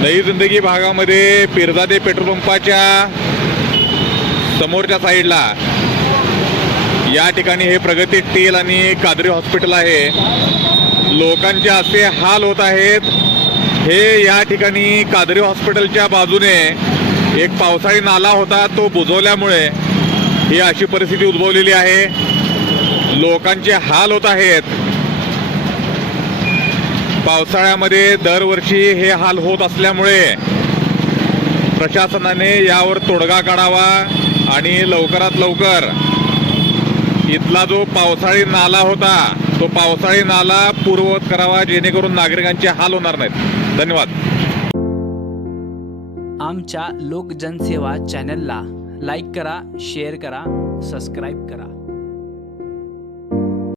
नई जिंदगी भागामध्ये पिरजादे पेट्रोल पंपाच्या समोरच्या साईडला या ठिकाणी हे प्रगती टेल आणि कादरी हॉस्पिटल आहे. लोकांचे असे हाल होत आहेत. हे या ठिकाणी कादरी हॉस्पिटलच्या बाजूने एक पावसाळी नाला होता तो बुजवल्यामुळे ही अशी परिस्थिती उद्भवलेली आहे. लोकांचे हाल होत आहेत. पावसाळ्यामध्ये दरवर्षी हे हाल होत असल्यामुळे प्रशासनाने यावर तोडगा काढावा आणि लवकरात लवकर इथला जो पावसाळी नाला होता तो पावसाळी नाला पूर्ववत करावा जेणेकरून नागरिकांचे हाल होणार नाहीत. धन्यवाद. आमच्या लोकजनसेवा चॅनलला लाईक करा शेअर करा सबस्क्राईब करा.